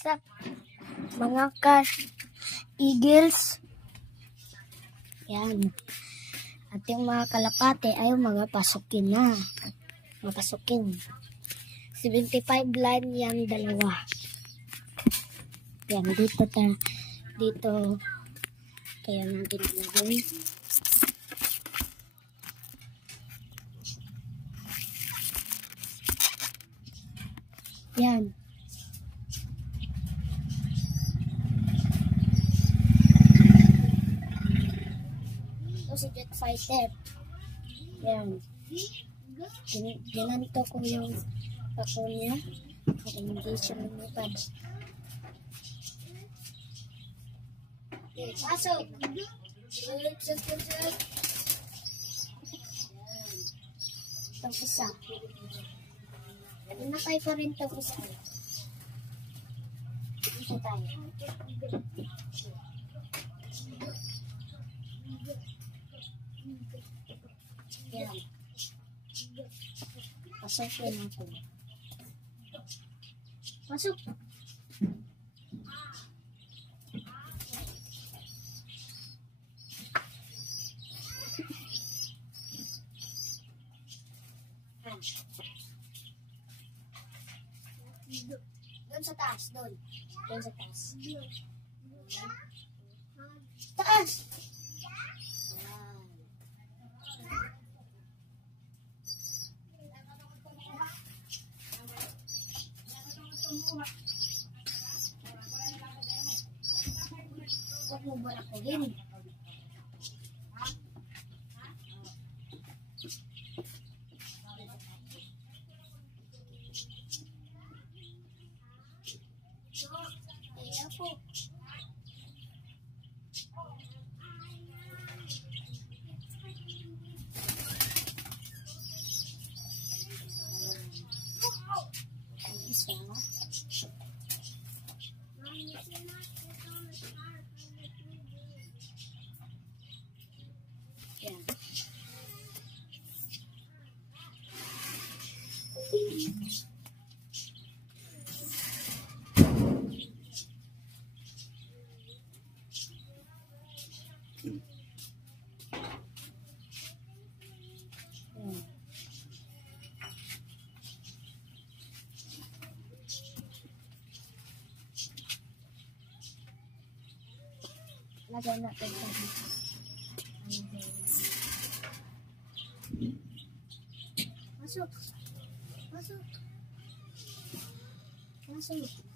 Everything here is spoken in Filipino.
What's up, mga ka-eagles? Yan. Ating mga kalapate ay mga pasukin na. Mapasukin. 75 line yan, dalawa. Yan, dito. Kaya natin ilagay. Yan. Ito si Jet Fighter. Yan. Ginanto ko yung pako niya. Para hindi siya lumipad. Okay, pasok! Itong isa. Inakay ko rin itong isa. Isa tayo. Yan. Pasok yun ako. Pasok. Doon sa taas, doon. Doon sa taas. Taas! Huwag mo ba ako din? Isa. Yan. Lagyan natin ito dito. Masuk. Masuk. Masuk.